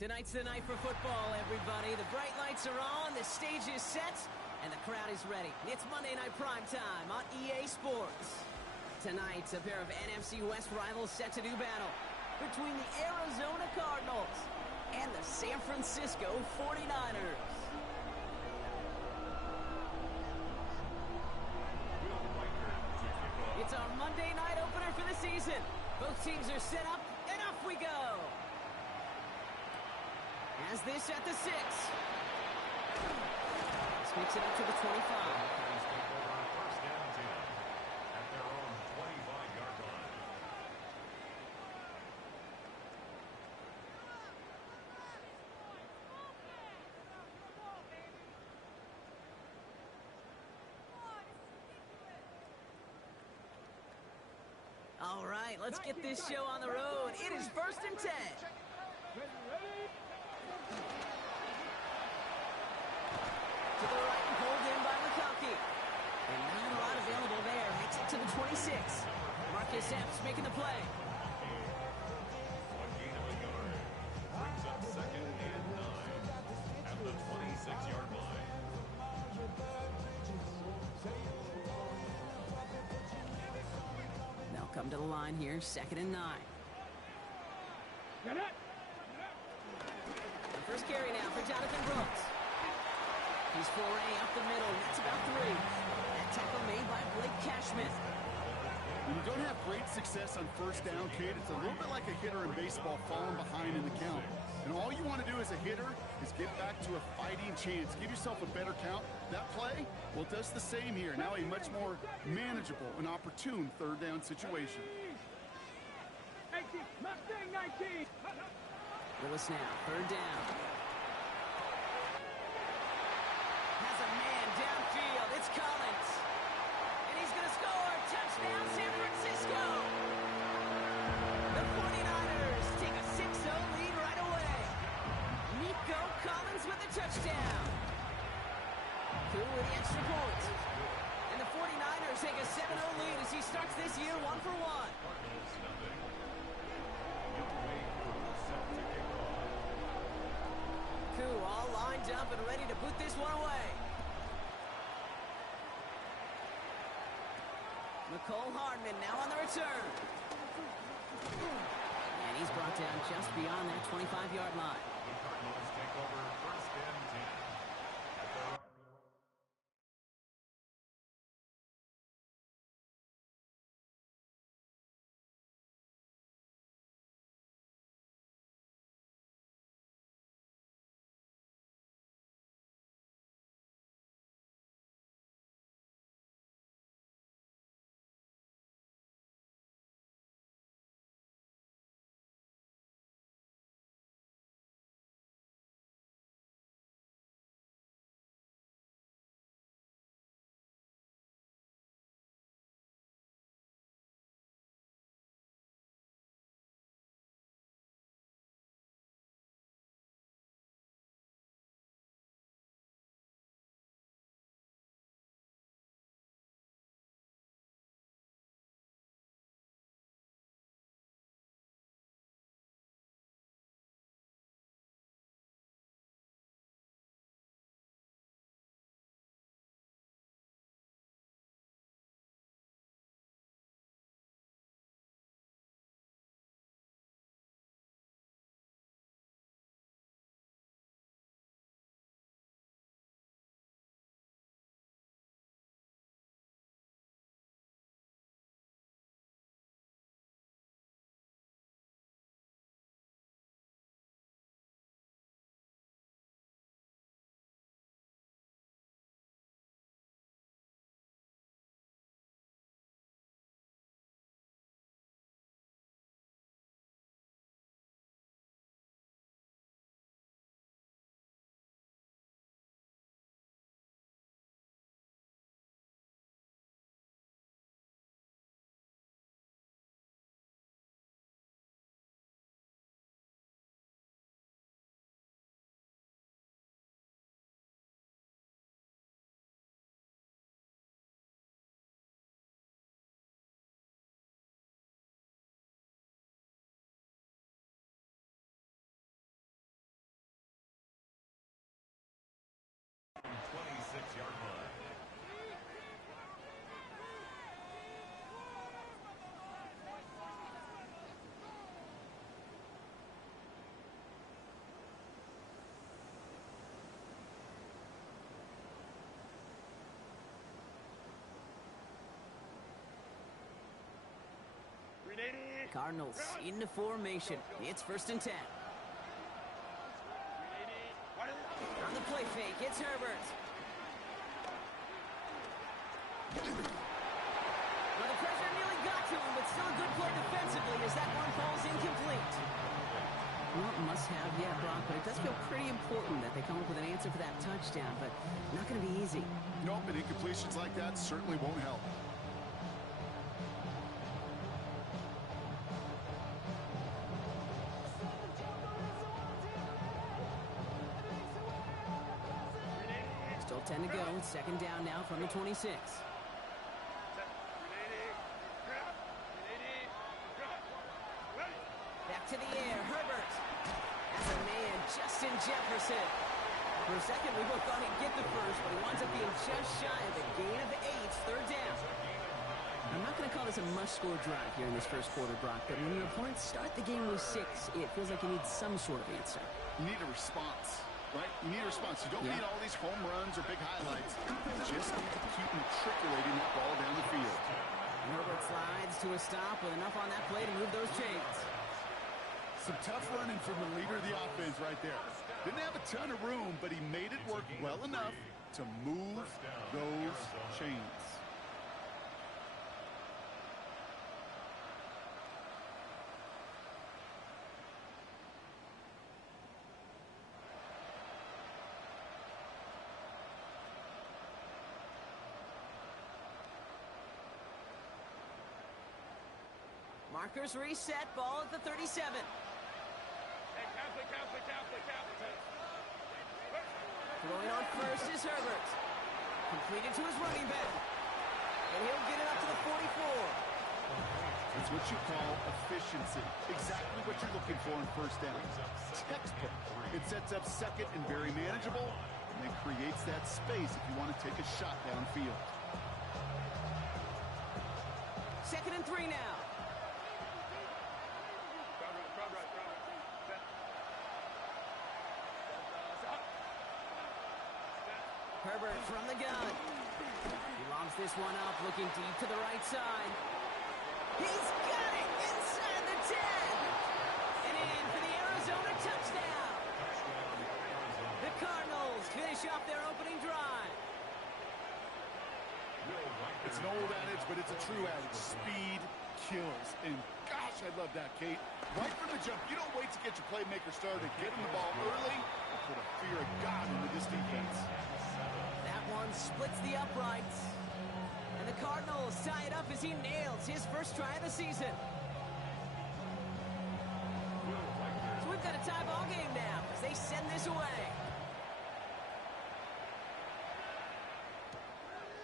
Tonight's the night for football, everybody. The bright lights are on, the stage is set, and the crowd is ready. It's Monday Night Primetime on EA Sports. Tonight, a pair of NFC West rivals set to do battle between the Arizona Cardinals and the San Francisco 49ers. It's our Monday night opener for the season. Both teams are set up, and off we go. As this at the 6. Speaks it up to the 25. All right, let's get this show on the road. It is 1st and 10. To the right and pulled in by McConkey. And not a lot available there. Makes it to the 26. Marcus Epps making the play. Brings up 2nd and 9 at the 26-yard line. They'll come to the line here, 2nd and 9. The first carry now for Jonathan Brooks. He's foray up the middle. That's about 3. That tackle made by Blake Cashman. When you don't have great success on 1st down, kid, it's a little bit like a hitter in baseball falling behind in the count. And all you want to do as a hitter is get back to a fighting chance. Give yourself a better count. That play, well, does the same here. Now a much more manageable and opportune 3rd down situation. 19. Willis now, 3rd down. Has a man downfield. It's Collins. And he's going to score. Touchdown, San Francisco. The 49ers take a 6-0 lead right away. Nico Collins with the touchdown. Cool with the extra point. And the 49ers take a 7-0 lead as he starts this year 1 for 1. Koo all lined up and ready to put this one away. McCole Hardman now on the return. And he's brought down just beyond that 25-yard line. The Cardinals take over 1st and 10. Cardinals into formation. It's 1st and 10. On the play fake, it's Herbert. Well, the pressure nearly got to him, but still a good play defensively as that one falls incomplete. Well, must have, yeah, Brock, but it does feel pretty important that they come up with an answer for that touchdown, but not going to be easy. Nope, and incompletions like that certainly won't help. Still 10 to go. 2nd down now from the 26. Back to the air. Herbert. As a man, Justin Jefferson. For a second, we both thought he'd get the first, but he winds up being just shy of the gain of 8. 3rd down. I'm not going to call this a must-score drive here in this first quarter, Brock, but when your opponents start the game with 6, it feels like you need some sort of answer. You need a response, right? You need a response. You don't need all these home runs or big highlights. You just need to keep matriculating that ball down the field. Herbert slides to a stop with enough on that play to move those chains. Some tough running from the leader of the offense right there. Didn't have a ton of room, but he made it work well enough to move those chains. Markers reset, ball at the 37. Throwing on first is Herbert. Completed to his running back. And he'll get it up to the 44. It's what you call efficiency. Exactly what you're looking for in 1st down. Textbook. It sets up 2nd and very manageable, and it creates that space if you want to take a shot downfield. 2nd and 3 now. Herbert from the gun. He lobs this one up, looking deep to the right side. He's got it inside the 10. And in for the Arizona touchdown. The Cardinals finish off their opening drive. It's an old adage, but it's a true adage. Speed kills. And gosh, I love that, Kate. Right from the jump, you don't wait to get your playmaker started. Get him the ball early and put a fear of God into this defense. That one splits the uprights. And the Cardinals tie it up as he nails his first try of the season. So we've got a tie ball game now as they send this away.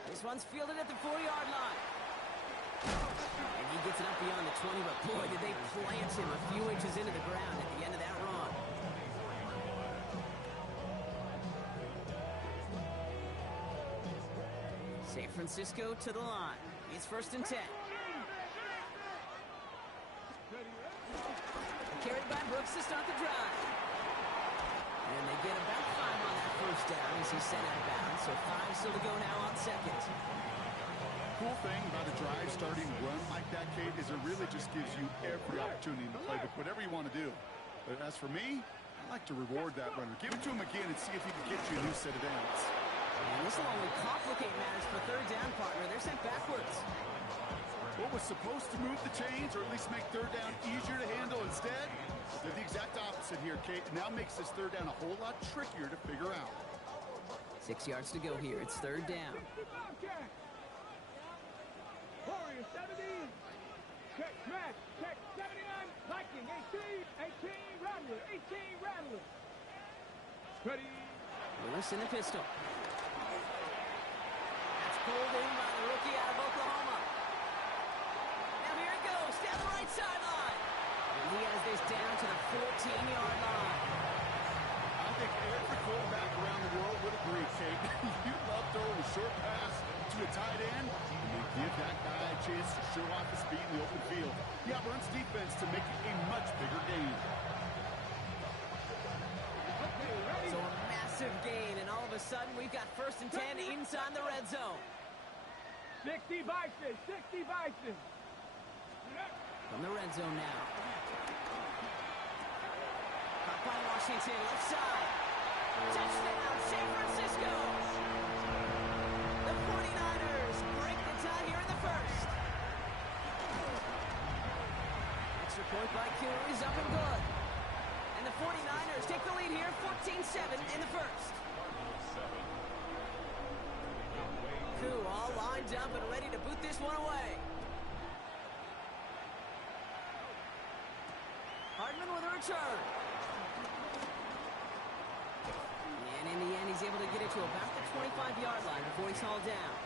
This one's fielded at the 4-yard line. And he gets it up beyond the 20, but boy, did they plant him a few inches into the ground at the end of that run. San Francisco to the line. It's 1st and 10. Carried by Brooks to start the drive. And they get about 5 on that 1st down as he's sent out of bounds. So 5 still to go now on 2nd. Cool thing about a drive starting run like that, Kate, is it really just gives you every opportunity in the playbook, whatever you want to do. But as for me, I like to reward that runner. Give it to him again and see if he can get you a new set of downs. And this will only complicate matters for 3rd down, partner. They're sent backwards. What was supposed to move the chains, or at least make 3rd down easier to handle instead, did the exact opposite here, Kate. Now makes this 3rd down a whole lot trickier to figure out. 6 yards to go here. It's 3rd down. Warrior 17. Check, smash. Check, 79. Viking 18. 18, Rattler. 18, Rattler. Ready. Lewis in the pistol. That's pulled in by the rookie out of Oklahoma. Now here it goes, down the right sideline. And he has this down to the 14-yard line. I think every quarterback around the world would agree, Kate. You love throwing a short pass to a tight end, and they give that guy a chance to show off his speed in the open field. He outruns defense to make it a much bigger gain. So a massive gain, and all of a sudden we've got 1st and 10 inside the red zone. 60 Bison. 60 Bison. From the red zone now. Caught by Washington, left side. Touchdown, San Francisco. The 49ers break the tie here in the first. Extra point by Q is up and good. And the 49ers take the lead here, 14-7 in the first. Q all lined up and ready to boot this one away. Hardman with a return. And in the end, he's able to get it to about the 25-yard line before he's hauled down.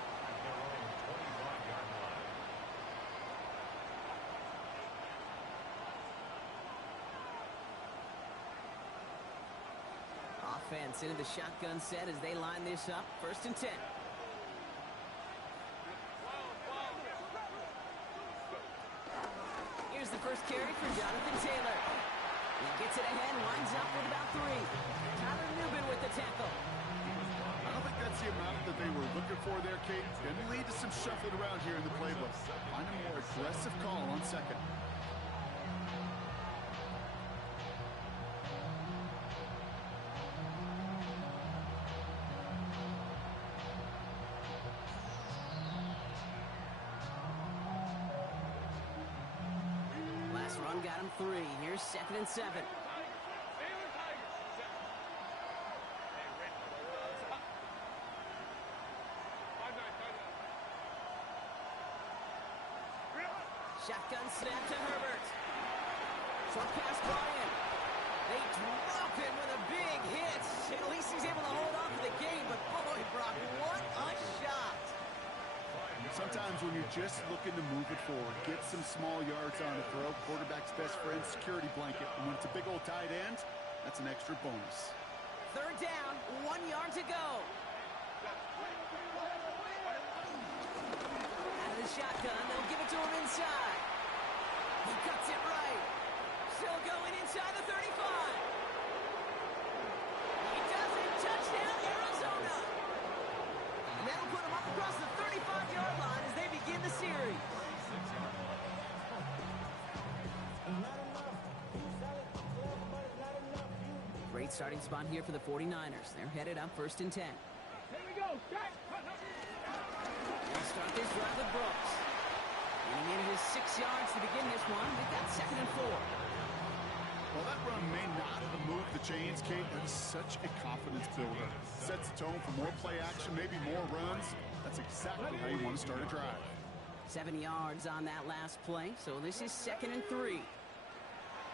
Offense into the shotgun set as they line this up. 1st and 10. Here's the first carry for Jonathan Taylor. He gets it ahead, winds up with about 3. Tyler Newman with the tackle. I don't think that's the amount that they were looking for there, Kate. Didn't lead to some shuffling around here in the playbook. Find a more aggressive call on 2nd. Last run got him 3. Here's 2nd and 7. Shotgun snap to Herbert. Short pass brought in. They drop it with a big hit. At least he's able to hold on to the game, but boy, Brock, what a shot. Sometimes when you're just looking to move it forward, get some small yards on the throw, quarterback's best friend, security blanket. And when it's a big old tight end, that's an extra bonus. 3rd down, 1 yard to go. Out of the shotgun, they'll give it to him inside. He cuts it right. Still going inside the 35. He does it. Touchdown, Arizona. And that'll put him up across the 35-yard line as they begin the series. Great starting spot here for the 49ers. They're headed up 1st and 10. Here we go, Jack. They'll start this drive with Brooks. And he needed his 6 yards to begin this one. They've got 2nd and 4. Well, that run may not have moved the chains, Kate. That's such a confidence builder. Sets the tone for more play action, maybe more runs. That's exactly how you want to start a drive. 7 yards on that last play, so this is 2nd and 3.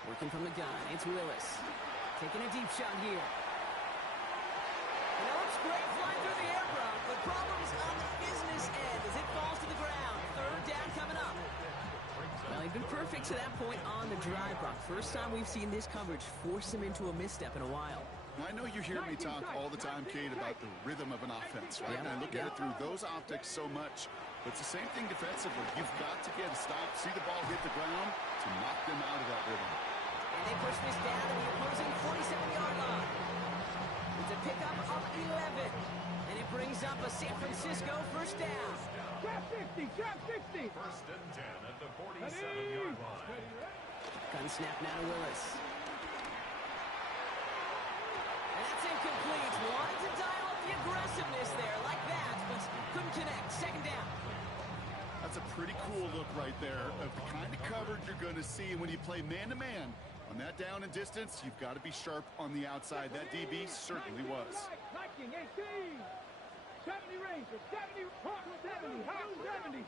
Working from the gun, it's Willis. Taking a deep shot here. And it looks great flying through the air, Brock, but problems on the business end as it falls to the ground. 3rd down coming up. Well, he'd been perfect to that point on the drive, Brock. First time we've seen this coverage force him into a misstep in a while. Now, I know you hear me talk all the time, Kate, about the rhythm of an offense, right? And I look at it through those optics so much. But it's the same thing defensively. You've got to get a stop, see the ball hit the ground to knock them out of that rhythm. And they push this down to the opposing 47-yard line. It's a pickup of 11. And it brings up a San Francisco 1st down. Trap 50, trap 50. 1st and 10 at the 47-yard line. Gun snap now to Willis. And that's incomplete. Wanted to dial up the aggressiveness there like that, but couldn't connect. 2nd down. That's a pretty cool look right there of the kind of coverage you're going to see when you play man-to-man. On that down and distance, you've got to be sharp on the outside. That DB certainly was. Liking 18. 70 Rangers, 70, 70, 70.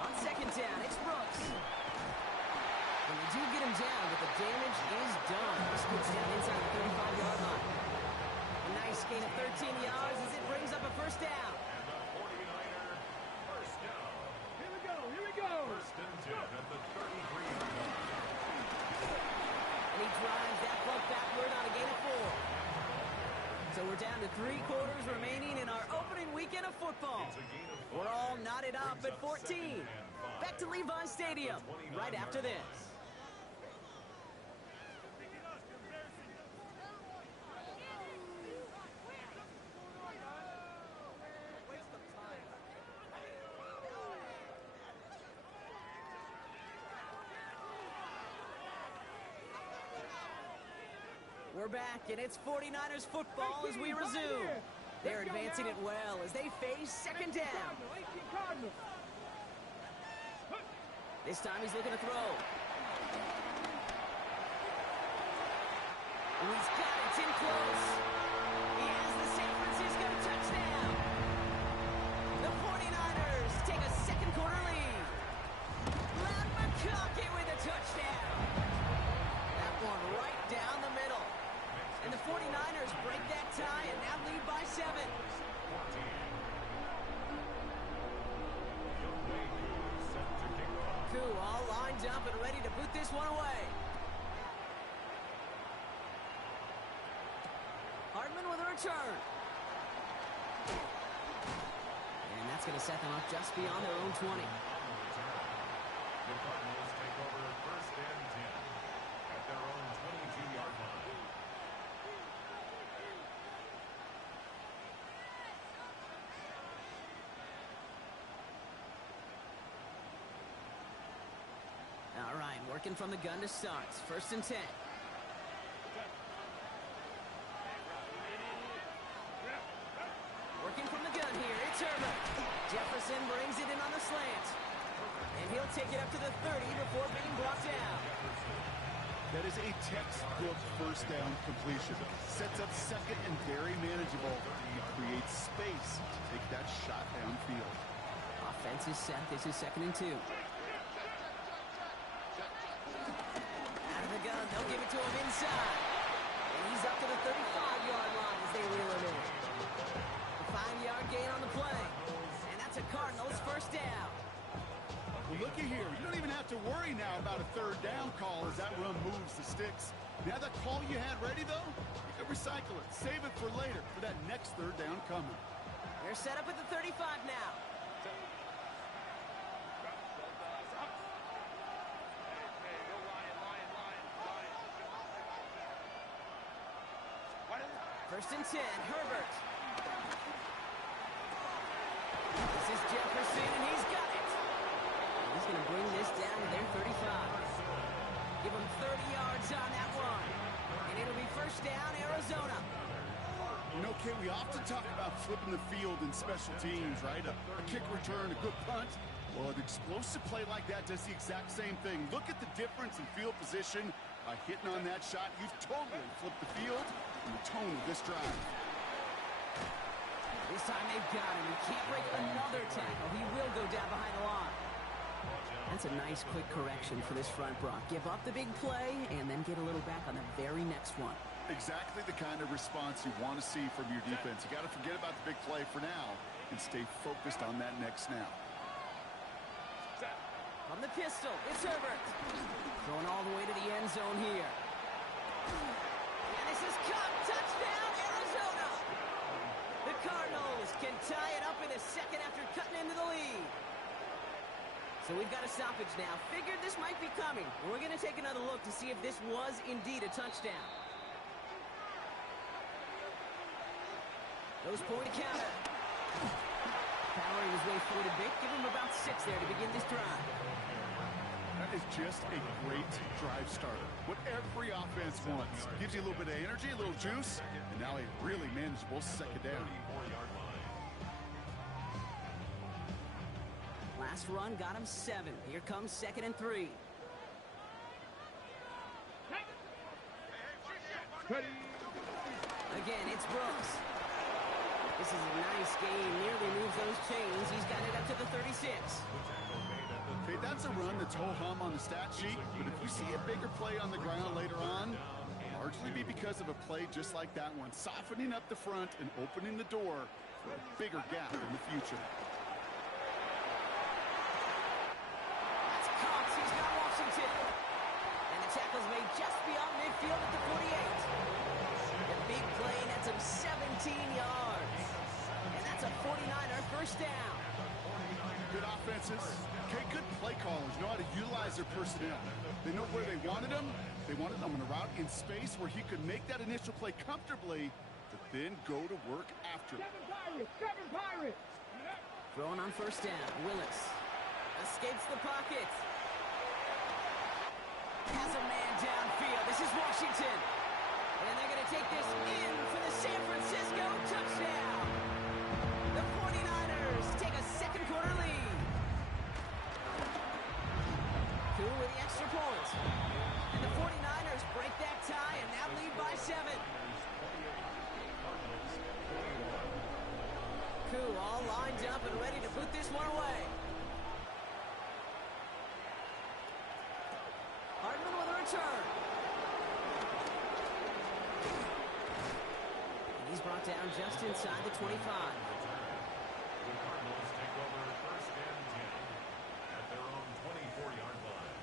On 2nd down, it's Brooks. And they do get him down, but the damage is done. This puts down inside the 35-yard line. A nice gain of 13 yards as it brings up a 1st down. And the 49er 1st down. Here we go, here we go. 1st and 10 at the 33-yard line. And he drives that puck backward on a gain of 4. So we're down to 3 quarters remaining in our opening weekend of football. It's a gain of 5. We're all knotted up at 14. Back to Levi Stadium right after this. We're back, and it's 49ers football as we resume. They're advancing it well as they face second down. This time he's looking to throw. And he's got it. It's in close. He has the San Francisco touchdown. The 49ers take a second quarter lead. Loud McConkey with a touchdown. That one right down the middle. And the 49ers break that tie and now lead by 7. Koo all lined up and ready to boot this one away. Hardman with a return. And that's going to set them up just beyond their own 20. The Cardinals take over first and 10 at their own 22-yard line. All right, working from the gun to start. First and 10. Working from the gun here, it's Herbert. Jefferson brings it in on the slant. And he'll take it up to the 30 before being brought down. That is a textbook first down completion. Sets up second and very manageable. He creates space to take that shot downfield. Offense is set. This is second and 2. Out of the gun, they'll give it to him inside. And he's up to the 35-yard line as they reel him in. A 5-yard gain on the play. And that's a Cardinals first down. Well, looky here. You don't even have to worry now about a third down call as that run moves the sticks. Now that call you had ready, though, you can recycle it. Save it for later for that next third down coming. They're set up at the 35 now. First and 10, Herbert. This is Jefferson, and he's got it. He's going to bring this down to their 35. Give him 30 yards on that one. And it'll be first down, Arizona. You know, Kate, we often talk about flipping the field in special teams, right? A kick return, a good punt. Well, an explosive play like that does the exact same thing. Look at the difference in field position. By hitting on that shot, you've totally flipped the field and the tone of this drive. This time they've got him. He can't break another tackle. He will go down behind the line. That's a nice quick correction for this front, Brock. Give up the big play and then get a little back on the very next one. Exactly the kind of response you want to see from your defense. You got to forget about the big play for now and stay focused on that next snap. From the pistol, it's Herbert. Going all the way to the end zone here. And this is caught. Touchdown, Arizona. The Cardinals can tie it up in a second after cutting into the lead. So we've got a stoppage now. Figured this might be coming. We're going to take another look to see if this was indeed a touchdown. Goes point to counter. Powering his way forward a bit. Give him about 6 there to begin this drive. That is just a great drive starter. What every offense wants. Gives you a little bit of energy, a little juice, and now a really manageable second down. Last run got him 7. Here comes second and 3. Again, it's Brooks. This is a nice game. Nearly moves those chains. He's got it up to the 36. Okay, that's a run that's ho-hum on the stat sheet, but if you see a bigger play on the ground later on, largely be because of a play just like that one, softening up the front and opening the door for a bigger gap in the future. That's Cox. He's got Washington. And the tackle's made just beyond midfield at the 48. The big play nets him 17 yards. And that's a 49er first down. Good offenses. Okay, good play callers know how to utilize their personnel. They know where they wanted him. They wanted him on a route in space where he could make that initial play comfortably, but then go to work after it. Seven Pirates! Throwing on first down. Willis escapes the pocket. Has a man downfield. This is Washington. And they're going to take this in for the San Francisco touchdown. The 49ers take a second quarter lead. Cool with the extra point. And the 49ers break that tie and now lead by 7. Cool all lined up and ready to put this one away. Hardman with a return. And he's brought down just inside the 25. The Cardinals take over first and 10 at their own 24-yard line.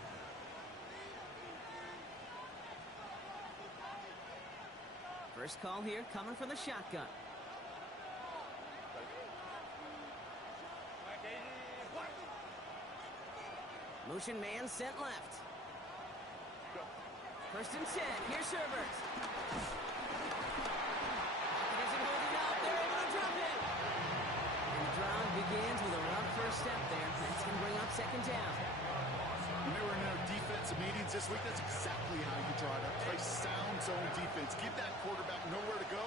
First call here coming from the shotgun. Motion man sent left. First and 10. Here's Herbert. Pocket isn't holding up. They're able to drop it. And the drive begins with a rough first step there. That's going to bring up second down. When they were in our defensive meetings this week, that's exactly how you draw it up. Play sound zone defense. Give that quarterback nowhere to go.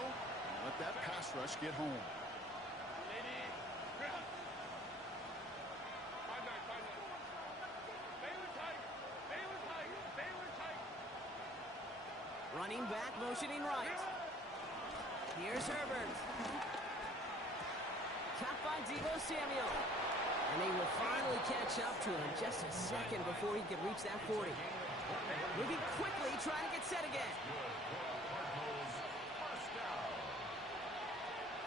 Let that pass rush get home. Running back, motioning right. Here's Herbert. Caught by Deebo Samuel. And they will finally catch up to him just a second before he can reach that 40. Moving quickly, trying to get set again. Cardinals first down.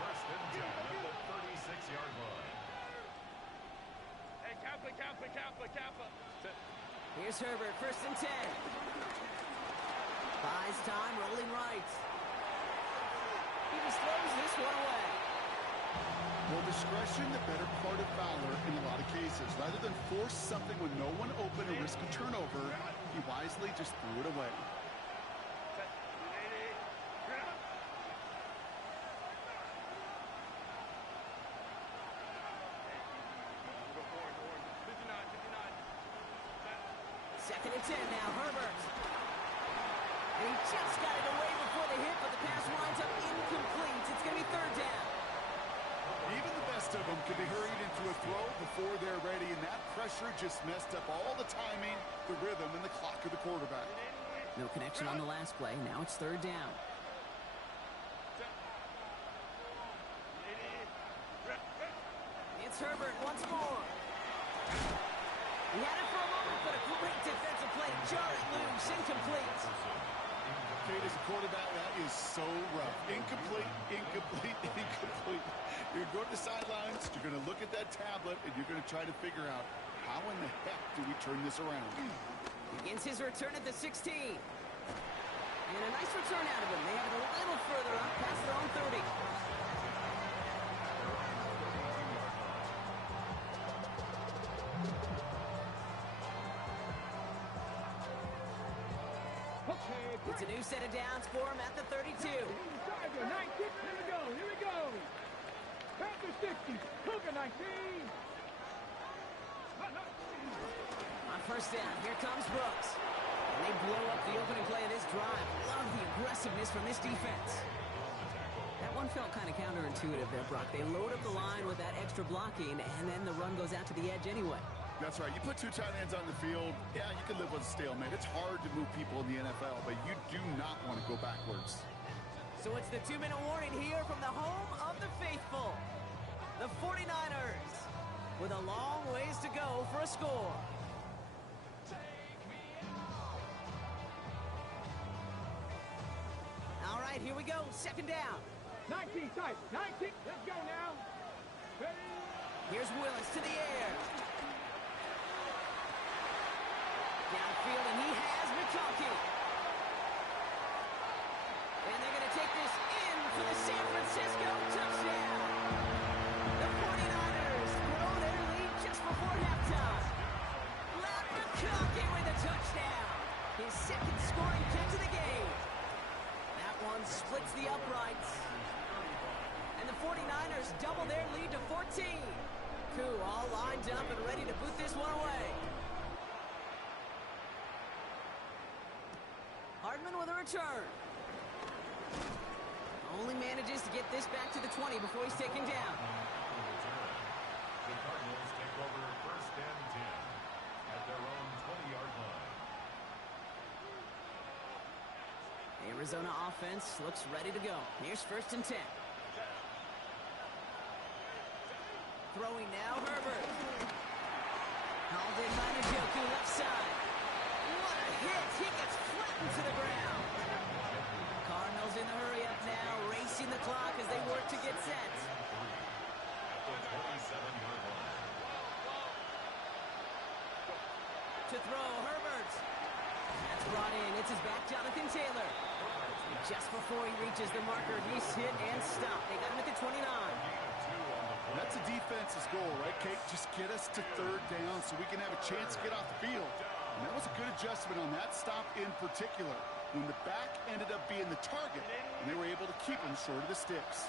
First and 10 at the 36-yard line. Hey, Kappa. Here's Herbert, first and 10. Buys time, rolling right. He just throws this one away. More discretion, the better part of valor in a lot of cases. Rather than force something with no one open and risk a turnover, he wisely just threw it away. Second and 10 now, Herbert. And he just got it away before the hit, but the pass winds up incomplete. It's going to be third down. Even the best of them can be hurried into a throw before they're ready, and that pressure just messed up all the timing, the rhythm, and the clock of the quarterback. No connection on the last play. Now it's third down. It's Herbert once more. He had it for a moment, but a great defensive play. Jar it loose, incomplete. Kate, as a quarterback, that is so rough. Incomplete. You're going to go to the sidelines, you're going to look at that tablet, and you're going to try to figure out how in the heck do we turn this around. Begins his return at the 16. And a nice return out of him. They have it a little further up past their own 30. It's a new set of downs for him at the 32. Here we go. Panther 60, Cougar 19. On first down, here comes Brooks. And they blow up the opening play of this drive. Love the aggressiveness from this defense. That one felt kind of counterintuitive there, Brock. They load up the line with that extra blocking, and then the run goes out to the edge anyway. That's right. You put two tight ends on the field, yeah, you can live with a stalemate. It's hard to move people in the NFL, but you do not want to go backwards. So it's the 2-minute warning here from the home of the faithful. The 49ers with a long ways to go for a score. All right, here we go. Second down. 19 tight. 19. Let's go now. Ready? Here's Willis to the air. Downfield, and he has McConkey. And they're going to take this in for the San Francisco touchdown. The 49ers grow their lead just before halftime. McConkey with a touchdown. His second scoring catch of the game. That one splits the uprights. And the 49ers double their lead to 14. Koo all lined up and ready to boot this one away. Hardman with a return. Only manages to get this back to the 20 before he's taken down. The Cardinals take over first and 10 at their own 20-yard line. Arizona offense looks ready to go. Here's first and 10. Throwing now, Herbert. Hauled in by Njoku, left side. What a hit! He gets flattened to the ground. Cardinals in the hurry up now, racing the clock as they work to get set. At the 27-yard line. To throw, Herbert. That's brought in. It's his back, Jonathan Taylor. Just before he reaches the marker, he's hit and stopped. They got him at the 29. That's a defense's goal, right, Kate? Just get us to third down so we can have a chance to get off the field. And that was a good adjustment on that stop in particular, when the back ended up being the target, and they were able to keep him short of the sticks.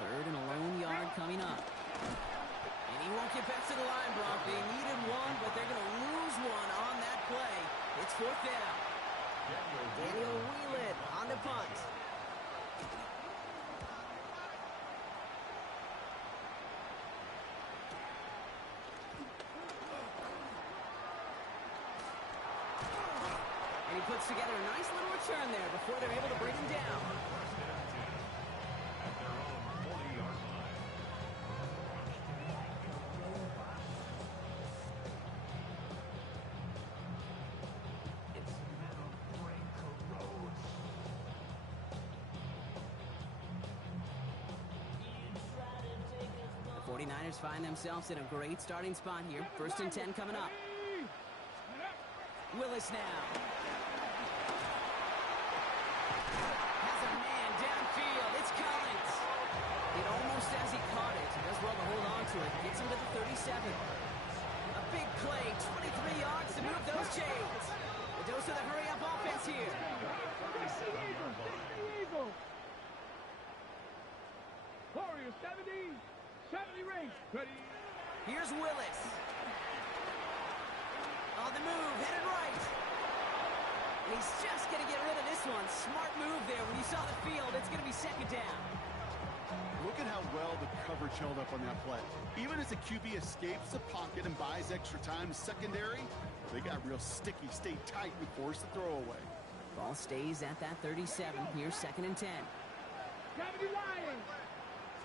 Third and a lone yard coming up. And he won't get back to the line, Brock. They needed one, but they're going to lose one on that play. It's fourth down. Daniel Wheelan on the punt. And he puts together a nice little return there before they're able to bring him down. At their own 40-yard line. The 49ers find themselves in a great starting spot here. First and 10 coming up. Willis now. Has a man downfield. It's Collins. It almost as he caught it. He does well to hold on to it. Gets him to the 37. A big play. 23 yards to move those chains. The dose of the hurry-up offense here. Warriors 70 range. Ready. Here's Willis. On the move, headed right. And he's just going to get rid of this one. Smart move there. When you saw the field, it's going to be second down. Look at how well the coverage held up on that play. Even as the QB escapes the pocket and buys extra time secondary, they got real sticky, stayed tight, and forced the throw away. Ball stays at that 37. Here's second and 10. 70 Lions.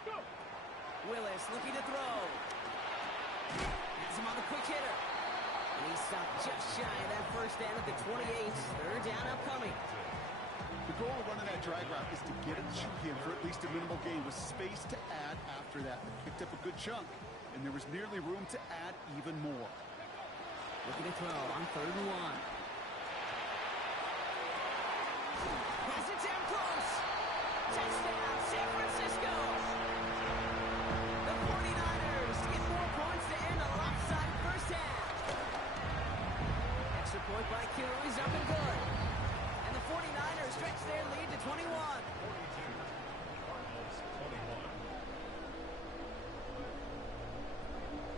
Go. Willis looking to throw. Has him on the quick hitter. And he stopped just shy of that first down at the 28. Third down upcoming. The goal of running that drag route is to get it to him for at least a minimal gain with space to add after that. They picked up a good chunk, and there was nearly room to add even more. Looking to throw on third and 1. Has it down close. Touchdown, San Francisco. The 49ers get 4 points to end a lopsided first half. Extra point by Kittle is up and good. And the 49ers stretch their lead to 21. 42. Cardinals 21.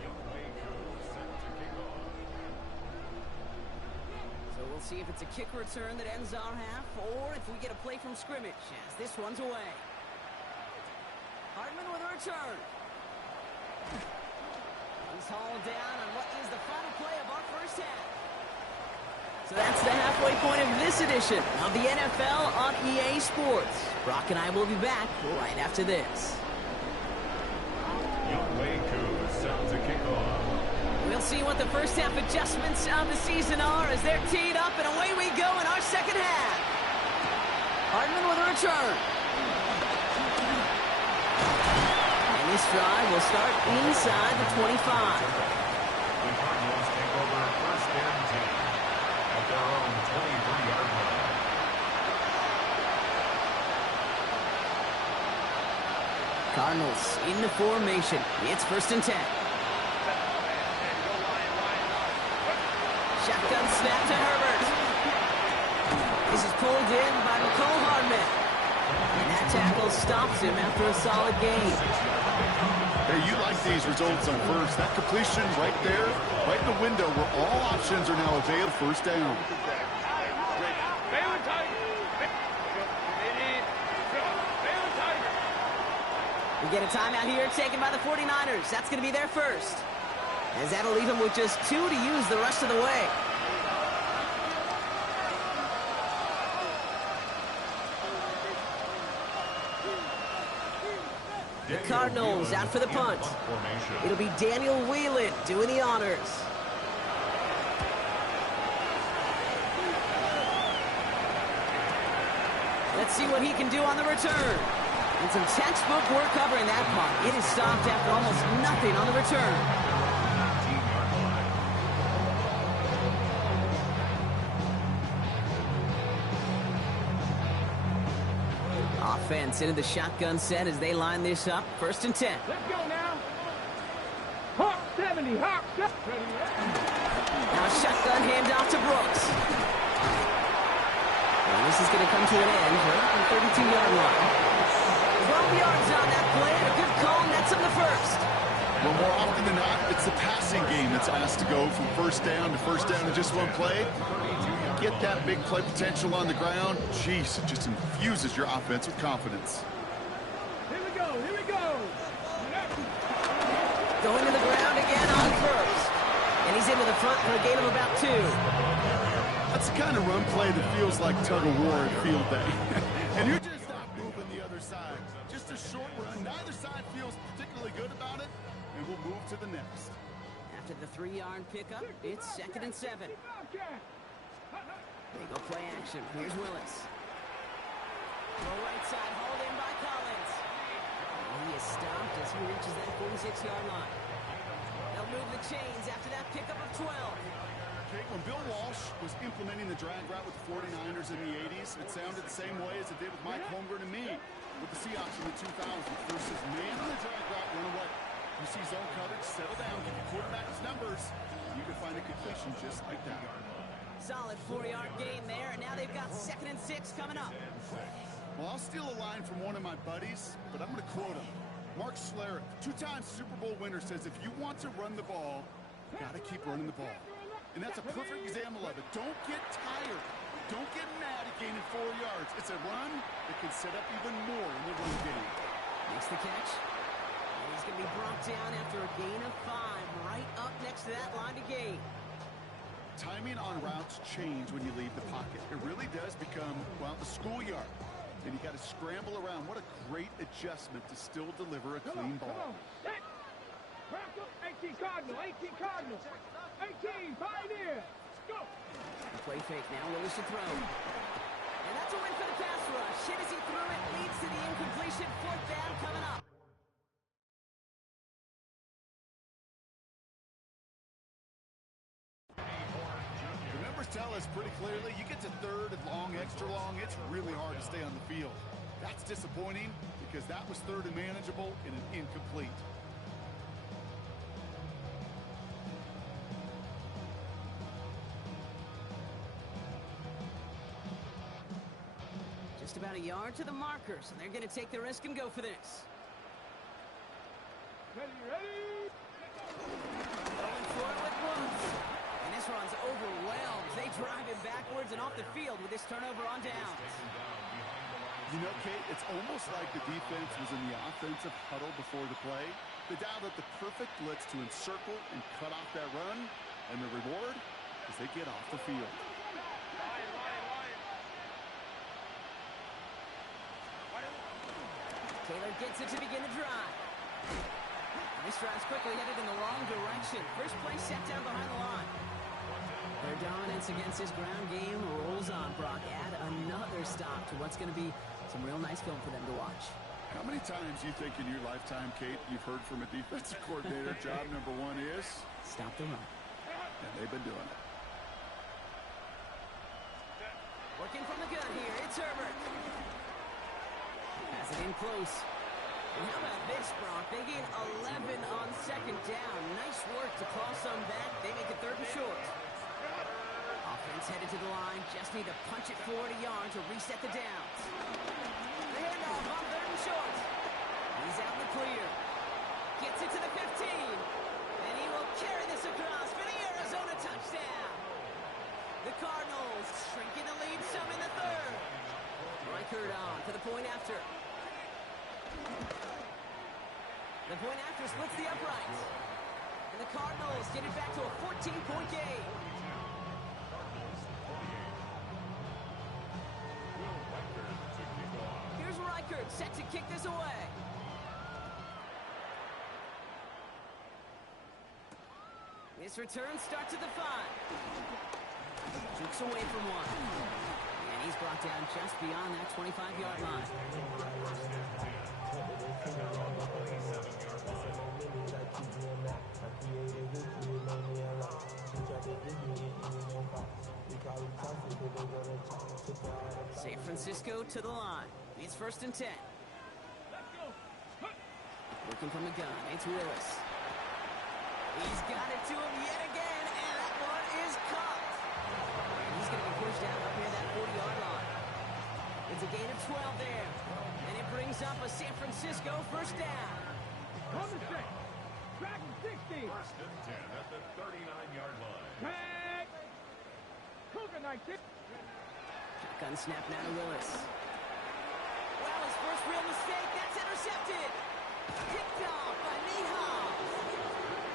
Young Wei Koo set to kick off. So we'll see if it's a kick return that ends our half, or if we get a play from scrimmage as this one's away. Hartman with a return. He's hauled down on what is the final play of our first half. So that's the halfway point of this edition of the NFL on EA Sports. Brock and I will be back right after this. Young Wei Koo set to kick off. We'll see what the first half adjustments of the season are as they're teed up, and away we go in our second half. Hartman with a return. And this drive will start inside the 25. The Cardinals take over first and 10 at their own 23-yard line. Cardinals in the formation. It's first and 10. Shotgun snap to Herbert. This is pulled in by Mecole Hardman. And that tackle stops him after a solid gain. Hey, you like these results on first. That completion right there, right in the window where all options are now available. First down. We get a timeout here taken by the 49ers. That's going to be their first. As that'll leave them with just 2 to use the rest of the way. The Cardinals out for the punt. It'll be Daniel Whelan doing the honors. Let's see what he can do on the return. And some textbook work covering that punt. It is stopped after almost nothing on the return. Offense into the shotgun set as they line this up. 1st and 10. Let's go now. Hawk 70, Hawk 70. Now a shotgun handoff to Brooks. And this is going to come to an end right on the 32-yard line. 12 yards on that play. A good call, and that's on the first. Well, more often than not, it's the passing game that's asked to go from first down in just one play. Get that big play potential on the ground. Jeez, it just infuses your offense with confidence. Here we go, here we go. Going to the ground again on first. And he's into the front for a gain of about 2. That's the kind of run play that feels like tug-of-war at field day. And you're just not moving the other side. Just a short run. Neither side feels particularly good about it. And we'll move to the next. After the 3-yard pickup, it's 2nd and 7. There you go, play action. Here's Willis. Go right side, hauled in by Collins. And he is stopped as he reaches that 46-yard line. They'll move the chains after that pickup of 12. Okay, when Bill Walsh was implementing the drag route with the 49ers in the 80s, it sounded the same way as it did with Mike Holmgren and me with the Seahawks in the 2000s. Versus man on the drag route, run away. You see zone coverage, settle down, give your quarterback his numbers. You can find a completion just like that. Solid 4-yard gain there, and now they've got 2nd and 6 coming up. Well, I'll steal a line from one of my buddies, but I'm going to quote him. Mark Schlereth, 2-time Super Bowl winner, says if you want to run the ball, you got to keep running the ball. And that's a perfect example of it. Don't get tired. Don't get mad at gaining 4 yards. It's a run that can set up even more in the run game. Makes the catch. And he's going to be brought down after a gain of 5, right up next to that line to gain. Timing on routes change when you leave the pocket. It really does become, well, the schoolyard. And you got to scramble around. What a great adjustment to still deliver a clean ball. Come on. 18 Cardinal, 18 Cardinal. 18, Pioneer. Go. The play fake now, Willis to throw. And that's a win for the pass rush. Hit as he threw it, leads to the incompletion. 4th down coming up. The numbers tell us pretty clearly, you get to 3rd and long, extra long, it's really hard to stay on the field. That's disappointing because that was 3rd and manageable and an incomplete. Just about a yard to the markers, and they're going to take the risk and go for this. Ready, ready. Going for it with Woods. And this runs overwhelmed. They drive him backwards and off the field with this turnover on downs. You know, Kate, it's almost like the defense was in the offensive huddle before the play. They dialed up the perfect blitz to encircle and cut off that run, and the reward is they get off the field. Taylor gets it to begin the drive. This drive's quickly headed in the wrong direction. First play set down behind the line. Their dominance against his ground game rolls on, Brock. Add another stop to what's going to be some real nice film for them to watch. How many times do you think in your lifetime, Kate, you've heard from a defensive coordinator, job number 1 is? Stop the run. And they've been doing it. Working from the gun here, it's Herbert. Has it in close. And how about this, Brock? They gain 11 on 2nd down. Nice work to claw some back. They make it 3rd and short. Offense headed to the line. Just need to punch it 40 yards to reset the downs. The handoff on 3rd and short. He's out in the clear. Gets it to the 15. And he will carry this across for the Arizona touchdown. The Cardinals shrinking the lead some in the 3rd. Reichert on for the point after. The point after splits the uprights. And the Cardinals get it back to a 14-point game. Here's Reichert set to kick this away. This return starts at the 5. Jukes away from one. And he's brought down just beyond that 25-yard line. San Francisco to the line. It's 1st and 10. Looking from the gun. It's Willis. He's got it to him yet again, and that one is caught. And he's going to be pushed out up near that 40-yard line. It's a gain of 12 there. And it brings up a San Francisco 1st down. On the 6. Track 60. 1st and 10 at the 39-yard line. Tag. Cougar 19. Shotgun snap now to Willis. Well, his first real mistake. That's intercepted. Picked off by Nihal.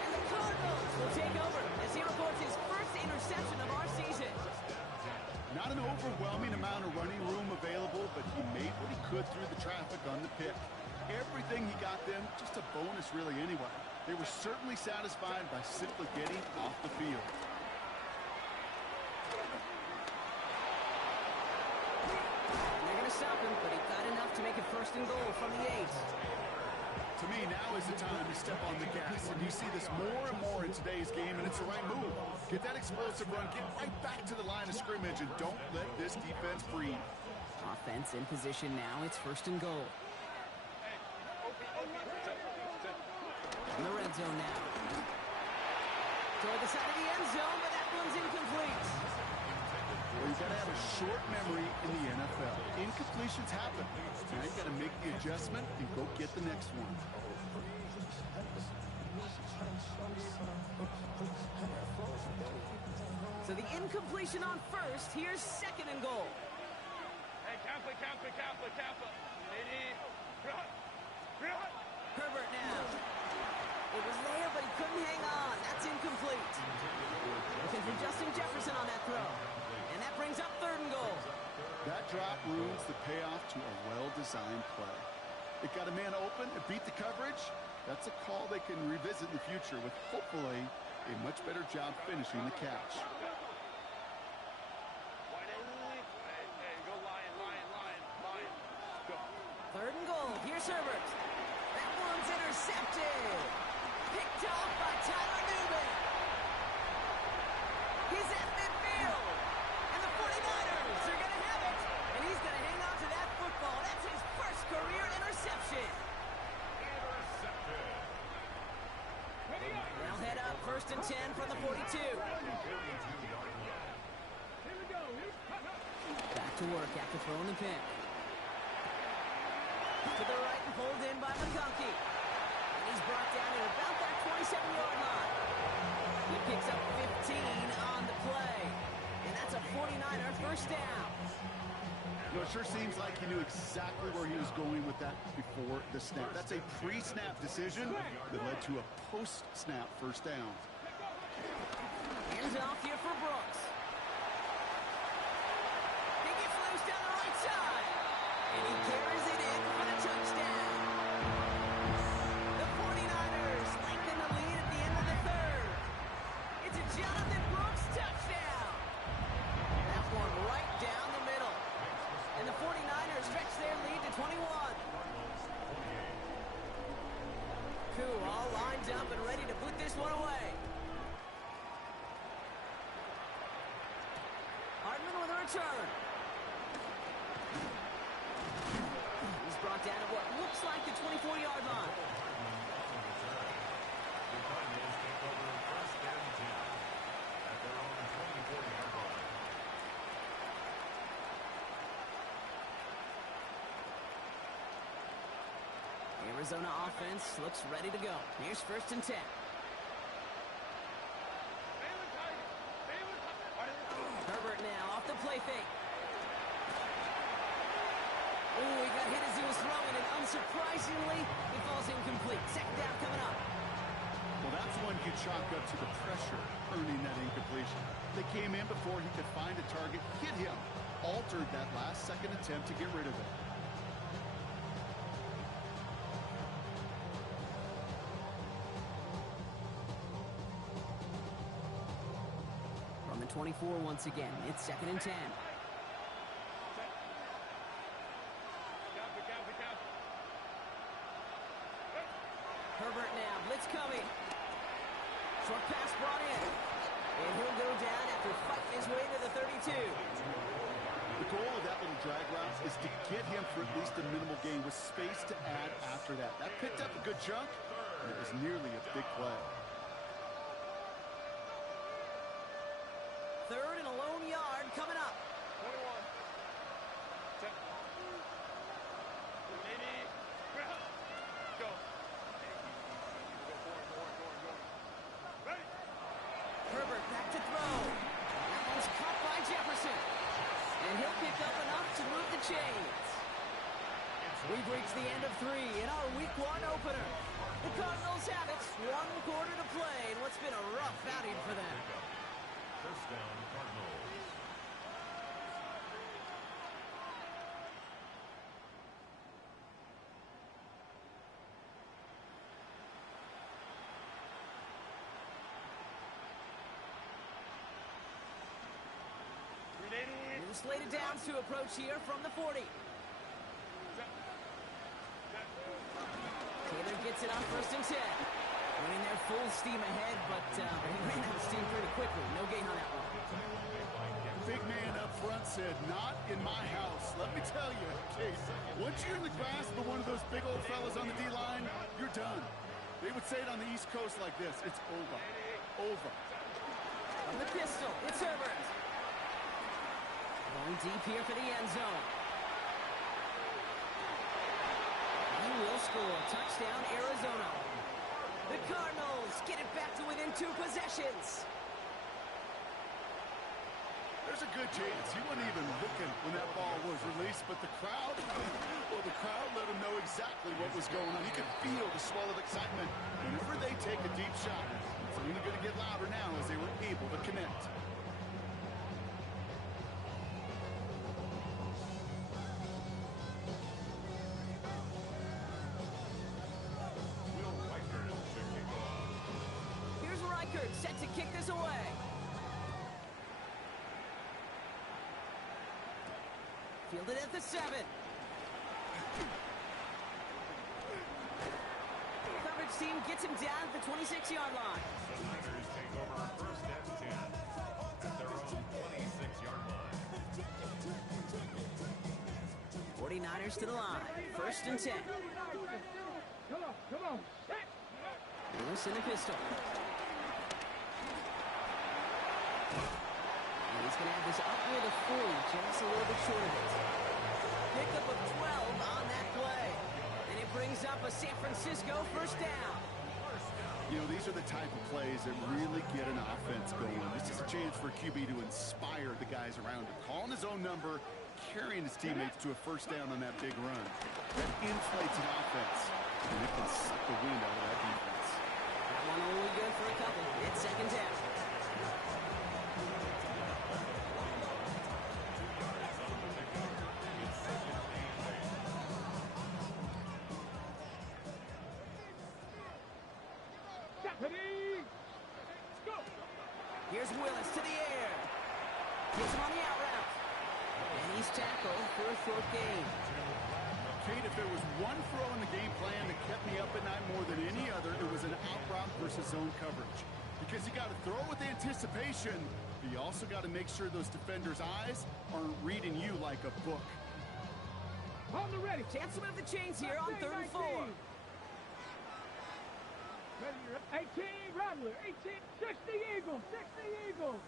And the Cardinals will take over as he records his first interception of our season. Not an overwhelming amount of running room available, but he made what he could through the traffic on the pick. Everything he got them, just a bonus really anyway. They were certainly satisfied by simply getting off the field. They're going to stop him, but he got enough to make it 1st and goal from the 8. To me, now is the time to step on the gas, and you see this more and more in today's game, and it's the right move. Get that explosive run, get right back to the line of scrimmage, and don't let this defense breathe. Offense in position now. It's 1st and goal. In the red zone now. Toward the side of the end zone, but that one's incomplete. Well, you got to have a short memory in the NFL. Incompletions happen. Now you got to make the adjustment and go get the next one. So the incompletion on 1st. Here's 2nd and goal. Hey, Kappa. Herbert now. It was there, but he couldn't hang on. That's incomplete. Looking for Justin Jefferson on that throw. And that brings up 3rd and goal. That drop ruins the payoff to a well-designed play. It got a man open, it beat the coverage. That's a call they can revisit in the future with, hopefully, a much better job finishing the catch. Go. 3rd and goal. Here's Herbert. That one's intercepted. Picked off by Tyler Newman. He's at midfield. And the 49ers are going to have it. And he's going to hang on to that football. That's his first career interception. Intercepted. They'll head up 1st and 10 from the 42. Here we go. Back to work after throwing the pick. To the right and pulled in by McConkey. And he's brought down at about that 27-yard line. He picks up 15 on the play. And that's a 49er 1st down. You know, it sure seems like he knew exactly where he was going with that before the snap. That's a pre-snap decision that led to a post-snap 1st down. Hands off here for Brooks. He gets loose down the right side. And he carries it in for the touchdown. The 49ers lengthen the lead at the end of the 3rd. It's a Jonathan Brooks touchdown. That one right down the middle. And the 49ers stretch their lead to 21. Koo all lined up and ready to put this one away. Hartman with a return. He's brought down at what looks like the 24-yard line. The Cardinals take over 1st and 10 at their own 24-yard line. Arizona offense looks ready to go. Here's 1st and 10. Herbert now off the play fake. Ooh, he got hit as he was throwing, and unsurprisingly, it falls incomplete. 2nd down could chalk up to the pressure earning that incompletion. They came in before he could find a target, hit him, altered that last-second attempt to get rid of it. From the 24 once again, it's 2nd and 10. Herbert now, blitz coming. Short pass brought in. And he'll go down after fighting his way to the 32. The goal of that little drag route is to get him for at least a minimal gain with space to add after that. That picked up a good chunk, and it was nearly a big play. 3rd and a lone yard coming up. 21. Set. Go. Ready. Herbert back to throw. That one's caught by Jefferson. And he'll pick up enough to move the chains. We've reached the end of 3 in our Week 1 opener. The Cardinals have it. 1 quarter to play in what's been a rough outing for them. First down, Cardinals. New slated downs to approach here from the 40. Taylor gets it on 1st and 10. Running their full steam ahead, but they ran out of steam pretty quickly. No gain on that one. Big man up front said, "Not in my house." Let me tell you, Case, once you're in the grasp of one of those big old fellas on the D-line, you're done. They would say it on the East Coast like this: it's over. Over. From the pistol, it's Herbert. Going deep here for the end zone. He will score. Touchdown, Arizona. The Cardinals get it back to within 2 possessions. There's a good chance he wasn't even looking when that ball was released, but the crowd, well, the crowd let him know exactly what was going on. You could feel the swell of excitement. Whenever they take a deep shot, it's only going to get louder now as they were able to connect. Set to kick this away. Fielded at the 7. Coverage team gets him down at the 26-yard line. The Niners take over 1st and 10 at their own 26-yard line. 49ers to the line. 1st and 10. Come on. Lewis in the pistol. And he's going to have this up near the 40, just a little bit short of it. Pickup of 12 on that play. And it brings up a San Francisco 1st down. You know, these are the type of plays that really get an offense going. This is a chance for a QB to inspire the guys around him. Calling his own number, carrying his teammates to a 1st down on that big run. That inflates an offense, and it can suck the wind out of that defense. That one only good for a couple. It's 2nd down. Here's Willis to the air. Gets him on the out route. And he's tackled for a 4th gain. Kate, if there was one throw in the game plan that kept me up at night more than any other, it was an out route versus zone coverage. Because you got to throw with anticipation, but you also got to make sure those defenders' eyes aren't reading you like a book. On the ready. Chance to move the chains here on 3rd and 4. 18, Rattler, 18, 60 Eagles, 60 Eagles,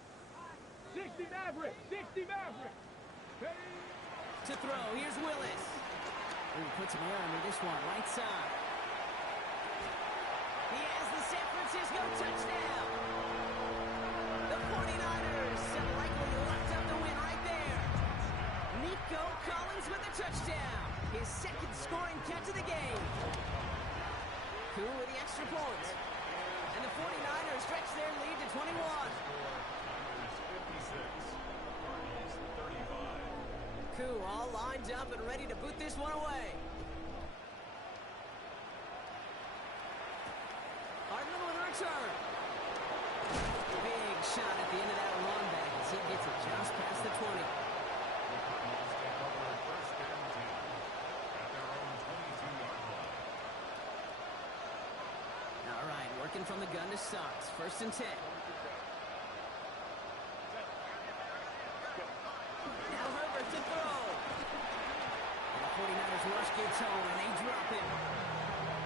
60 Maverick, 60 Maverick. Ready? To throw, here's Willis. Ooh, puts some air under this one, right side. He has the San Francisco touchdown. The 49ers have likely locked up the win right there. Nico Collins with the touchdown. His 2nd scoring catch of the game. Cool with the extra point. And the 49ers stretch their lead to 21. Niners 56, Cardinals 35. Koo all lined up and ready to boot this one away. Hardman with a return. Big shot at the end of that run back as he gets it just past the 20. The Cardinals take over first and 10 at their own 22-yard line. All right, working from the gun to start. First and 10. Now Herbert to throw. And the 49ers rush gets home and they drop him.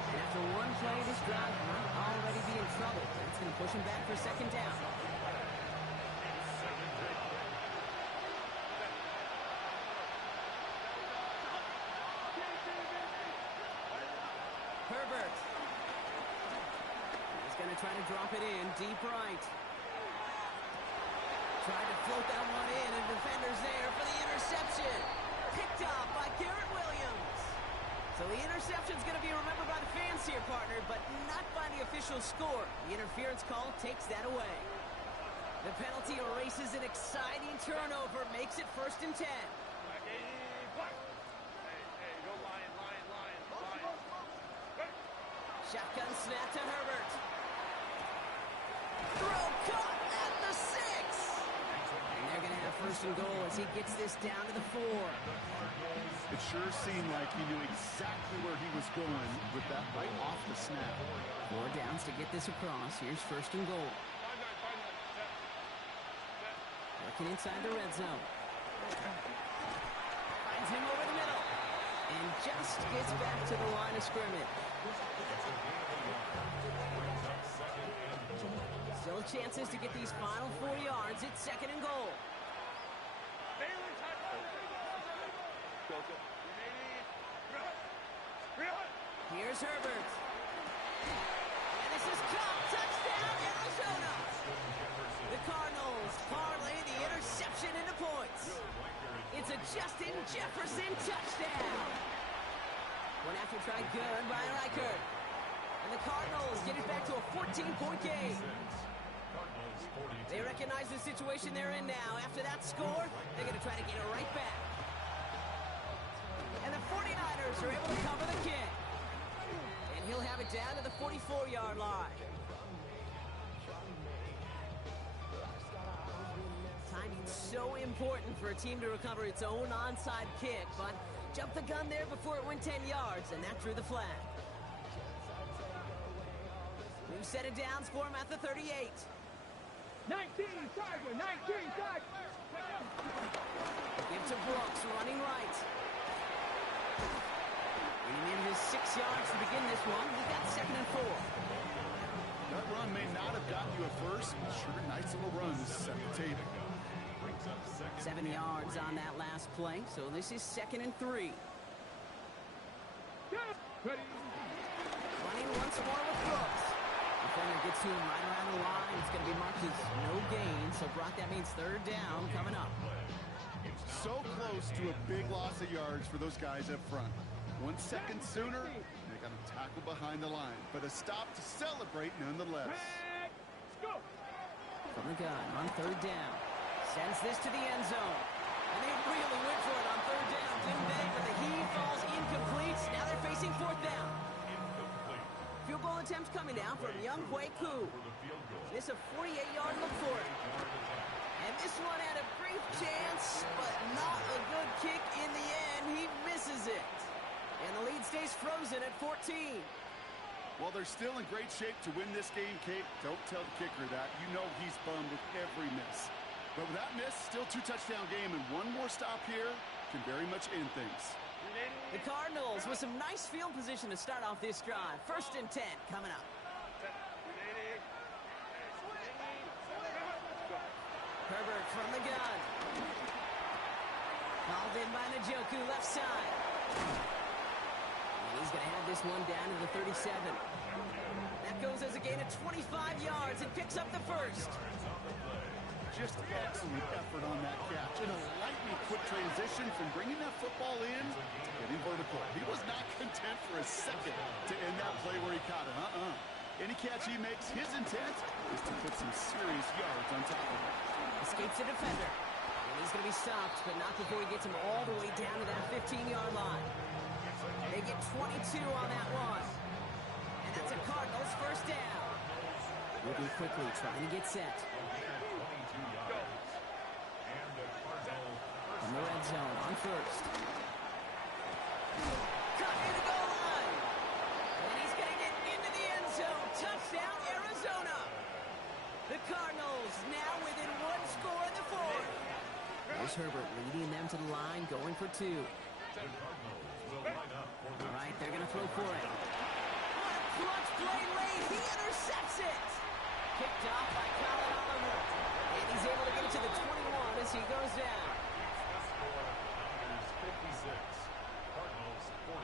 And after one play, this drive might already be in trouble. That's going to push him back for second down. Herbert. He's going to try to drop it in deep right. Tried to float that one in, and defender's there for the interception. Picked off by Garrett Williams. So the interception's going to be remembered by the fans here, partner, but not by the official score. The interference call takes that away. The penalty erases an exciting turnover, makes it first and 10. Shotgun snap to Herbert. Throw caught at the 6. And they're going to have first and goal as he gets this down to the 4. It sure seemed like he knew exactly where he was going with that right off the snap. 4 downs to get this across. Here's first and goal. Working inside the red zone. Finds him over the middle. And just gets back to the line of scrimmage. Still chances to get these final 4 yards. It's second and goal. Here's Herbert. And this is caught. Touchdown, Arizona. The Cardinals parlay the interception into points. It's a Justin Jefferson touchdown. One after try good by Reichert. And the Cardinals get it back to a 14-point game. They recognize the situation they're in now. After that score, they're going to try to get it right back. And the 49ers are able to cover the kick. And he'll have it down to the 44-yard line. Timing's so important for a team to recover its own onside kick, but jumped the gun there before it went 10 yards, and that drew the flag. New set of downs for him at the 38. 19, Tiger, 19, Tiger. Give to Brooks, running right. Bringing in his 6 yards to begin this one. He got second and 4. That run may not have gotten you at first, but sure, nice little run to set the table. 7 yards on that last play, so this is second and 3. Ready. Running once more with Brooks. Defender gets to him right around the line. It's going to be marked as no gain, so Brock, that means third down coming up. So close to a big loss of yards for those guys up front. 1 second sooner, they got to tackle behind the line, but a stop to celebrate nonetheless. Let's go. From the gun on third down. Sends this to the end zone. And they really went for it on third down, didn't they? But the heave falls incomplete. Now they're facing fourth down. Field goal attempts coming down from Young Hui Koo. This a 48-yard look for it. And this one had a brief chance, but not a good kick in the end. He misses it. And the lead stays frozen at 14. While they're still in great shape to win this game, Kate, don't tell the kicker that. You know he's bummed with every miss. But with that miss, still 2 touchdown game, and one more stop here can very much end things. The Cardinals with some nice field position to start off this drive. First and 10 coming up. Herbert from the gun. Called in by Njoku, left side. And he's going to have this one down to the 37. That goes as a gain of 25 yards and picks up the first. Just excellent effort on that catch. And a lightning quick transition from bringing that football in to getting vertical. He was not content for a second to end that play where he caught it. And he catch he makes, his intent is to put some serious yards on top of it. Escapes the defender. And he's going to be stopped, but not before he gets him all the way down to that 15-yard line. They get 22 on that one. And that's a Cardinals first down. Moving quickly, trying to get set. In the red zone on first. Cut near the goal line. And he's going to get into the end zone. Touchdown, Arizona. The Cardinals now within one score in the fourth. There's Herbert leading them to the line, going for two. All right, they're going to throw for it. What a clutch play late. He intercepts it. Picked off by Colin Oliver. And he's able to get it to the 21 as he goes down. Cardinals 48.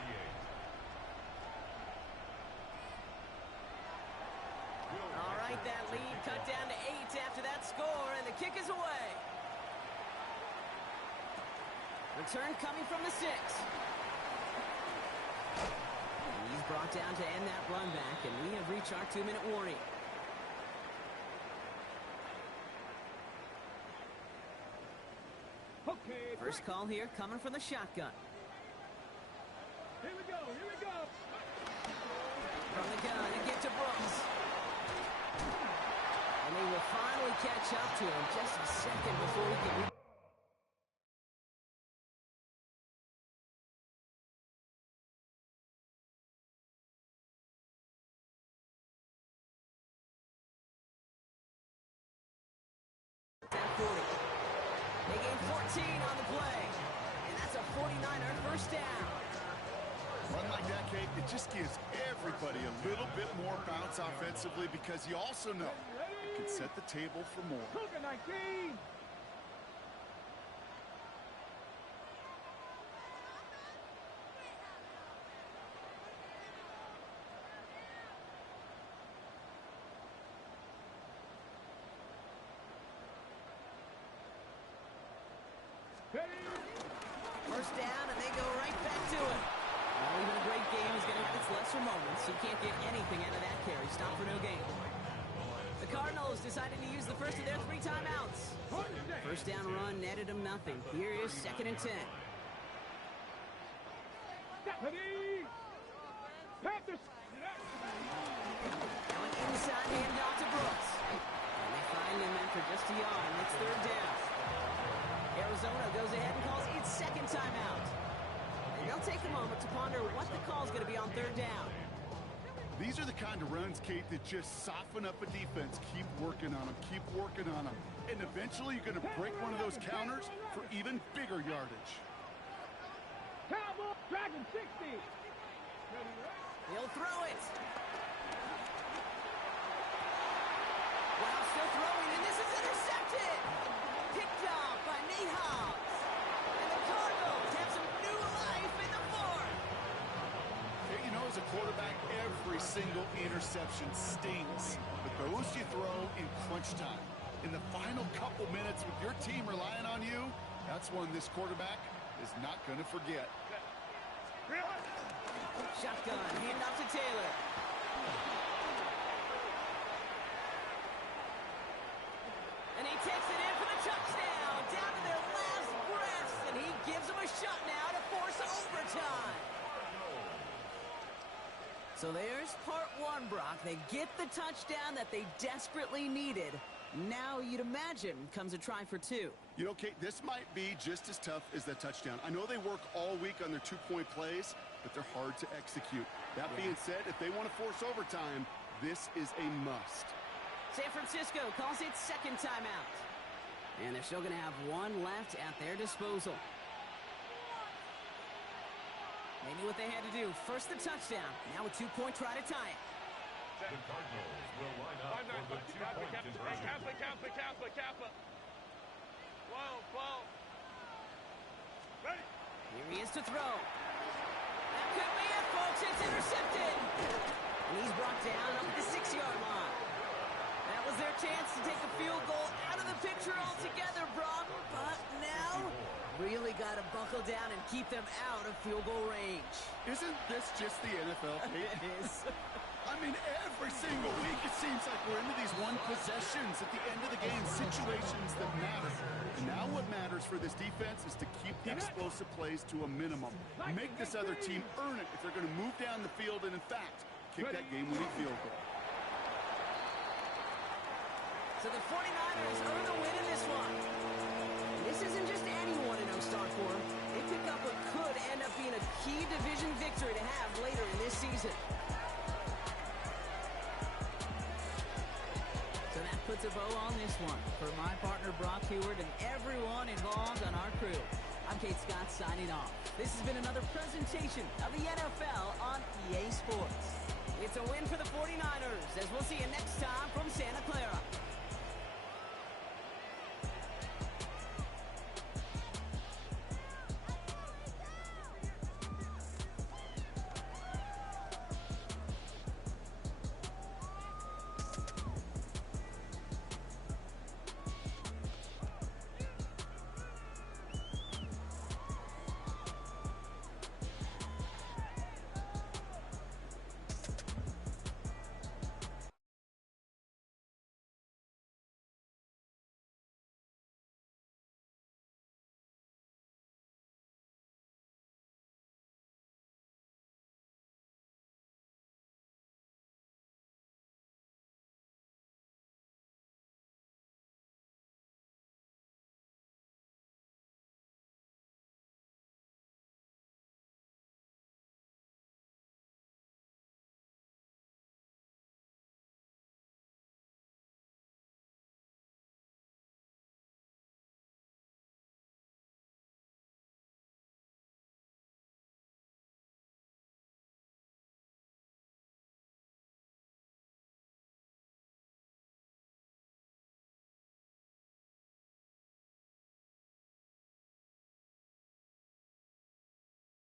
All right, that lead cut down to 8 after that score, and the kick is away. Return coming from the 6. He's brought down to end that run back, and we have reached our 2-minute warning. Okay. First call here coming from the shotgun. Here we go. Here we go. From the gun and get to Brooks. And they will finally catch up to him just a second before he can... At 40. They gain 14 on the play. And that's a 49er first down. Run like that, Kate, it just gives everybody a little bit more bounce offensively because you also know it can set the table for more. Cougar 19. First down, and they go right back to it. Well, even a great game is going to have its lesser moments. You can't get anything out of that carry. Stop for no gain. The Cardinals decided to use the first of their 3 timeouts. First down run netted them nothing. Here is 2nd and 10. Panthers. Now an inside handoff to Brooks. And they find him after just a yard, and it's 3rd down. Arizona goes ahead and calls its 2nd timeout. And they'll take a moment to ponder what the call is going to be on 3rd down. These are the kind of runs, Kate, that just soften up a defense. Keep working on them. Keep working on them. And eventually you're going to break one of those counters for even bigger yardage. Cowboy Dragon 60. He'll throw it. Wow, still throwing, and this is intercepted. Picked off by Nate Hobbs. And the Cardinals have some new life in the 4th. Hey, you know, as a quarterback, every single interception stings. But those you throw in crunch time. In the final couple minutes with your team relying on you, that's one this quarterback is not going to forget. Shotgun, handoff to Taylor. And he takes it in for the touchdown, down to their last breaths, and he gives them a shot now to force overtime. So there's part 1, Brock. They get the touchdown that they desperately needed. Now, you'd imagine, comes a try for 2. You know, Kate, this might be just as tough as that touchdown. I know they work all week on their 2-point plays, but they're hard to execute. That being said, if they want to force overtime, this is a must. San Francisco calls it 2nd timeout. And they're still going to have 1 left at their disposal. They knew what they had to do. First the touchdown. Now a 2-point try to tie it. The Cardinals will line up for the 2-point conversion. Kappa. 12. Ready. Here he is to throw. That could be it, folks. It's intercepted. And he's brought down up at the 6-yard line. That was their chance to take a field goal out of the picture altogether, Brock. But now, really got to buckle down and keep them out of field goal range. Isn't this just the NFL? It is. I mean, every single week seems like we're into these one possessions at the end of the game, situations that matter. And now what matters for this defense is to keep the explosive plays to a minimum. Make this other team earn it if they're going to move down the field and, in fact, kick that game-winning field goal. So the 49ers earn a win in this one. This isn't just anyone in start for them. They pick up what could end up being a key division victory to have later in this season. So that puts a bow on this one. For my partner Brock Heward and everyone involved on our crew, I'm Kate Scott signing off. This has been another presentation of the NFL on EA Sports. It's a win for the 49ers, as we'll see you